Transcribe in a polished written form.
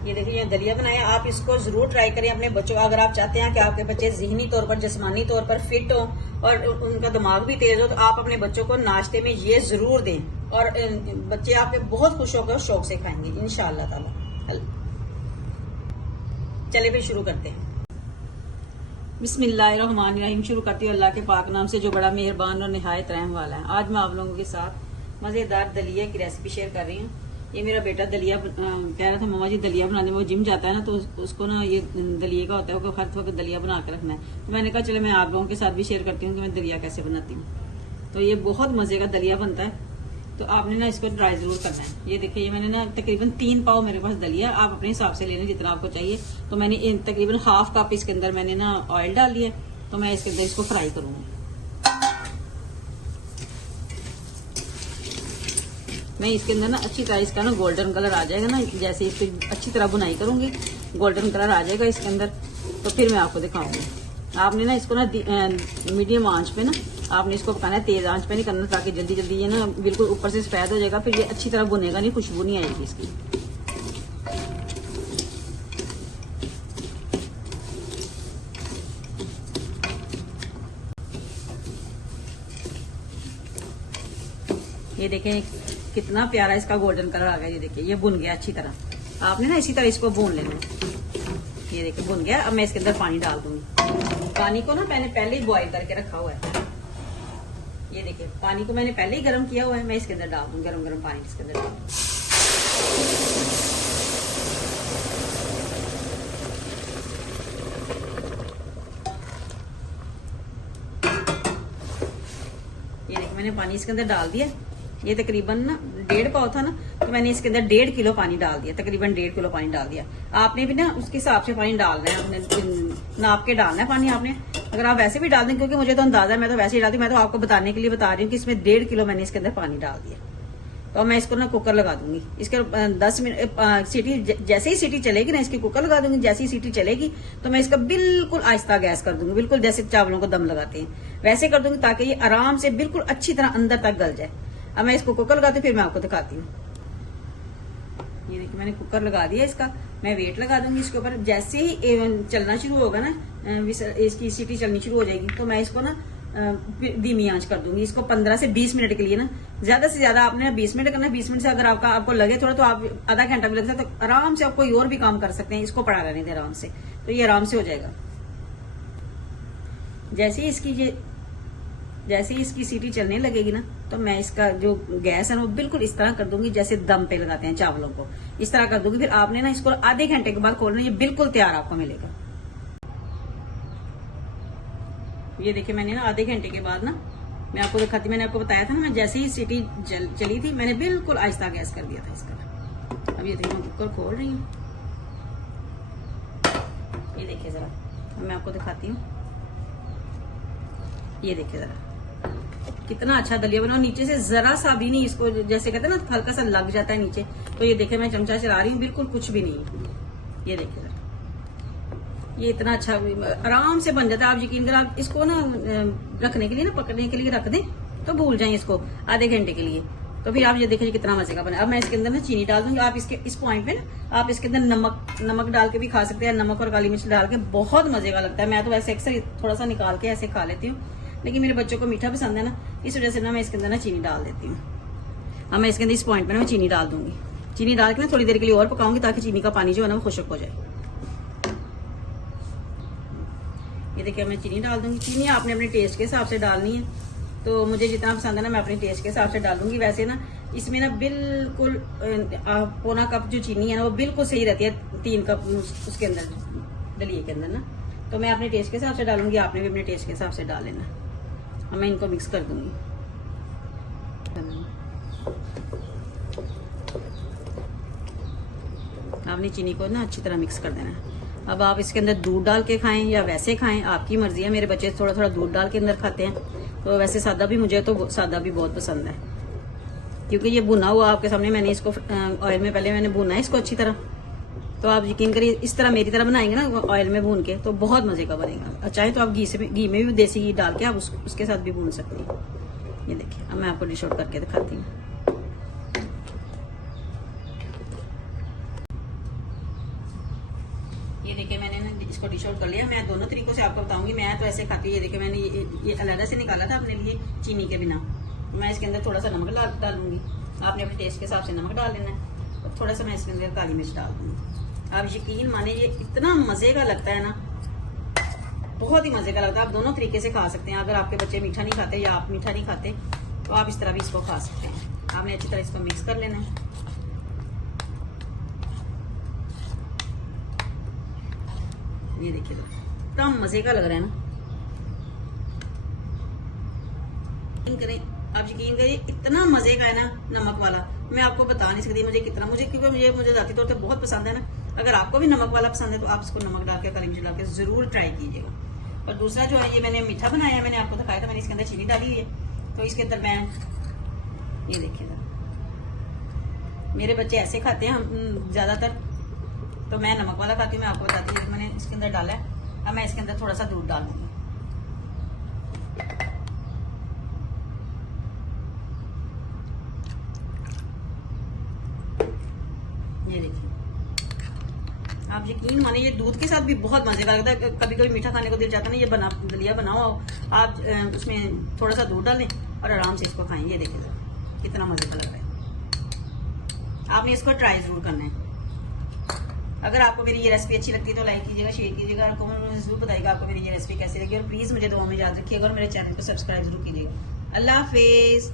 ये देखिए ये दलिया बनाया। आप इसको जरूर ट्राई करें अपने बच्चों, अगर आप चाहते हैं कि आपके बच्चे ज़हनी तौर पर, जिस्मानी तौर पर फिट हो और उनका दिमाग भी तेज हो, तो आप अपने बच्चों को नाश्ते में ये जरूर दें और बच्चे आपके बहुत खुश होकर शौक से खाएंगे इंशाअल्लाह ताला। चले फिर शुरू करते हैं। बिस्मिल्लाहिर्रहमानिर्रहीम। शुरू करती हूँ अल्लाह के पाक नाम से जो बड़ा मेहरबान और निहायत रहम वाला है। आज मैं आप लोगों के साथ मज़ेदार दलिया की रेसिपी शेयर कर रही हूँ। ये मेरा बेटा दलिया कह रहा था मम्मा जी दलिया बनाने में, वो जिम जाता है ना, तो उसको ना ये दलिया का होता है, वो हर वक्त दलिया बना के रखना है। तो मैंने कहा चले मैं आप लोगों के साथ भी शेयर करती हूँ कि मैं दलिया कैसे बनाती हूँ। तो ये बहुत मजे का दलिया बनता है, तो आपने ना इसको ट्राई जरूर करना है। ये देखिए ये मैंने ना तकरीबन 3 पाव मेरे पास दलिया, आप अपने हिसाब से लेना जितना आपको चाहिए। तो मैंने तकरीबन हाफ कप इसके अंदर मैंने ना ऑयल डाल दिया, तो मैं इसके अंदर इसको फ्राई करूंगी। मैं इसके अंदर ना अच्छी तरह इसका ना गोल्डन कलर आ जाएगा ना, जैसे इस पर अच्छी तरह बुनाई करूंगी, गोल्डन कलर आ जाएगा इसके अंदर, तो फिर मैं आपको दिखाऊंगी। आपने ना इसको ना मीडियम आंच पे ना आपने इसको पकाना है, तेज आंच पे नहीं करना, ताकि जल्दी जल्दी ये ना बिल्कुल ऊपर से सफेद हो जाएगा, फिर ये अच्छी तरह बुनेगा नहीं, खुशबू नहीं आएगी इसकी। ये देखें कितना प्यारा इसका गोल्डन कलर आ गया। ये देखिए ये बुन गया अच्छी तरह। आपने ना इसी तरह इसको भून लेना है। ये देखिए बुन गया। अब मैं इसके अंदर पानी डाल दूंगी। पानी को ना मैंने पहले ही बॉईल करके रखा हुआ है। ये देखिए पानी को मैंने पहले ही गर्म किया हुआ है, मैं इसके अंदर डाल दूंगी गरम गरम पानी इसके अंदर डाल दूंगी। ये देखिए मैंने पानी इसके अंदर डाल दिया। ये तकरीबन ना 1.5 पाव था ना, तो मैंने इसके अंदर 1.5 किलो पानी डाल दिया, तकरीबन 1.5 किलो पानी डाल दिया। आपने भी ना उसके हिसाब से पानी डालना है, आपने नाप के डालना है पानी आपने। अगर आप वैसे भी डाल दें, क्योंकि मुझे तो अंदाजा है, मैं तो वैसे ही डालती हूँ, मैं तो आपको बताने के लिए बता रही हूँ कि इसमें 1.5 किलो मैंने इसके अंदर पानी डाल दिया। तो मैं इसको ना कुकर लगा दूंगी। इसके 10 मिनट सीटी, जैसे ही सीटी चलेगी ना इसकी कुकर लगा दूंगी। जैसे ही सीटी चलेगी तो मैं इसका बिल्कुल आहिस्ता गैस कर दूंगी, बिल्कुल जैसे चावलों को दम लगाते हैं वैसे कर दूंगी, ताकि ये आराम से बिल्कुल अच्छी तरह अंदर तक गल जाए। अब मैं इसको कुकर लगाती हूँ, फिर मैं आपको दिखाती हूँ। ये देखिए मैंने कुकर लगा दिया इसका, मैं वेट लगा दूंगी इसके ऊपर। जैसे ही चलना शुरू होगा ना, इसकी सीटी चलनी शुरू हो जाएगी, तो मैं इसको ना धीमी आंच कर दूंगी इसको 15 से 20 मिनट के लिए ना। ज्यादा से ज्यादा आपने 20 मिनट करना है। 20 मिनट से अगर आपको लगे थोड़ा, तो आप आधा घंटा भी लग सकता है, तो आराम से आप कोई और भी काम कर सकते हैं। इसको पड़ा रहने दें आराम से, तो ये आराम से हो जाएगा। जैसे ही इसकी सीटी चलने लगेगी ना, तो मैं इसका जो गैस है ना वो बिल्कुल इस तरह कर दूंगी जैसे दम पे लगाते हैं चावलों को, इस तरह कर दूंगी। फिर आपने ना इसको आधे घंटे के बाद खोलना, ये बिल्कुल तैयार आपको मिलेगा। ये देखिए मैंने ना आधे घंटे के बाद ना मैं आपको दिखाती, मैंने आपको बताया था ना, मैं जैसे ही सीटी चली थी मैंने बिल्कुल आहिस्ता गैस कर दिया था इसका। अब ये देखिए मैं कुकर खोल रही हूँ। ये देखिए जरा, मैं आपको दिखाती हूँ। ये देखिए जरा कितना अच्छा दलिया बना, नीचे से जरा सा भी नहीं इसको, जैसे कहते हैं ना हल्का सा लग जाता है नीचे, तो ये देखिए मैं चमचा चला रही हूँ, बिल्कुल कुछ भी नहीं। ये देखिए जरा, ये इतना अच्छा आराम से बन जाता है। आप यकीन करें, आप इसको ना रखने के लिए ना, पकड़ने के लिए रख दें तो भूल जाएं इसको आधे घंटे के लिए, तो फिर आप ये देखिए कितना मजे का बना। अब मैं इसके अंदर ना चीनी डाल दूंगी। आप इस पॉइंट पे ना आप इसके अंदर नमक डाल के भी खा सकते हैं, नमक और काली मिर्च डाल के बहुत मजे का लगता है। मैं तो वैसे अक्सर थोड़ा सा निकाल के ऐसे खा लेती हूँ, लेकिन मेरे बच्चों को मीठा पसंद है ना, इस वजह से ना मैं इसके अंदर ना चीनी डाल देती हूँ। अब मैं इसके अंदर इस पॉइंट पे ना मैं चीनी डाल दूंगी। चीनी डाल के ना थोड़ी देर के लिए और पकाऊंगी, ताकि चीनी का पानी जो है ना वो खुश्क हो जाए। ये देखिए मैं चीनी डाल दूंगी। चीनी आपने अपने टेस्ट के हिसाब से डालनी है, तो मुझे जितना पसंद है ना मैं अपने टेस्ट के हिसाब से डालूंगी। वैसे ना इसमें ना बिल्कुल 1.25 कप जो चीनी है ना वो बिल्कुल सही रहती है, 3 कप उसके अंदर दलिए के अंदर ना, तो मैं अपने टेस्ट के हिसाब से डालूंगी। आपने भी अपने टेस्ट के हिसाब से डाल लेना। अब मैं इनको मिक्स कर दूंगी। आपने चीनी को ना अच्छी तरह मिक्स कर देना है। अब आप इसके अंदर दूध डाल के खाएं या वैसे खाएं, आपकी मर्जी है। मेरे बच्चे थोड़ा थोड़ा दूध डाल के अंदर खाते हैं, तो वैसे सादा भी, मुझे तो सादा भी बहुत पसंद है, क्योंकि ये भुना हुआ आपके सामने मैंने इसको ऑयल में पहले मैंने भुना है इसको अच्छी तरह। तो आप यकीन करिए इस तरह मेरी तरह बनाएंगे ना ऑयल में भून के, तो बहुत मजे का बनेगा। चाहे तो आप घी में भी देसी घी डाल के आप उसके साथ भी भून सकते हैं। ये देखिए अब मैं आपको डिश आउट करके दिखाती हूँ। ये देखिए मैंने ना इसको डिश आउट कर लिया। मैं दोनों तरीकों से आपको बताऊंगी। मैं तो ऐसे खाती हूँ। ये देखिए मैंने ये अलग से निकाला था अपने लिए चीनी के बिना। मैं इसके अंदर थोड़ा सा नमक डालूंगी। आपने अपने टेस्ट के हिसाब से नमक डाल लेना है और थोड़ा सा मैं इसके अंदर काली मिर्च डाल दूंगी। आप यकीन माने ये इतना मजे का लगता है ना, बहुत ही मजे का लगता है। आप दोनों तरीके से खा सकते हैं। अगर आपके बच्चे मीठा नहीं खाते या आप मीठा नहीं खाते तो आप इस तरह भी इसको खा सकते हैं। आपने अच्छी तरह इसको मिक्स कर लेना है। ये देखिए तो इतना मजे का लग रहा है ना, करें आप यकीन करिए इतना मजे का है ना नमक वाला, मैं आपको बता नहीं सकती मुझे कितना, क्योंकि मुझे जाती तौर पे बहुत पसंद है ना। अगर आपको भी नमक वाला पसंद है तो आप इसको नमक डाल के काली मिर्च डाल के जरूर ट्राई कीजिएगा। और दूसरा जो है ये मैंने मीठा बनाया है, मैंने आपको दिखाया था, मैंने इसके अंदर चीनी डाली है। तो इसके अंदर मैं ये देखिएगा, मेरे बच्चे ऐसे खाते हैं हम ज्यादातर, तो मैं नमक वाला खाती हूँ। मैं आपको बताती हूँ मैंने इसके अंदर डाला है। अब मैं इसके अंदर थोड़ा सा दूध डाल दूंगी। ये देखिए आप यकीन माने ये दूध के साथ भी बहुत मजे का लगता है। कभी कभी मीठा खाने को दिल जाता है ना, ये दलिया बनाओ आप, उसमें थोड़ा सा दूध डालें और आराम से इसको खाएं। ये देखिए कितना मजे का लग रहा है। आपने इसको ट्राई जरूर करना है। अगर आपको मेरी ये रेसिपी अच्छी लगती है तो लाइक कीजिएगा, शेयर कीजिएगा और कमेंट में जरूर बताइएगा आपको मेरी ये रेसिपी कैसी लगी। और प्लीज मुझे दुआ में याद रखिएगा और मेरे चैनल को सब्सक्राइब जरूर कीजिएगा। अल्लाह हाफिज।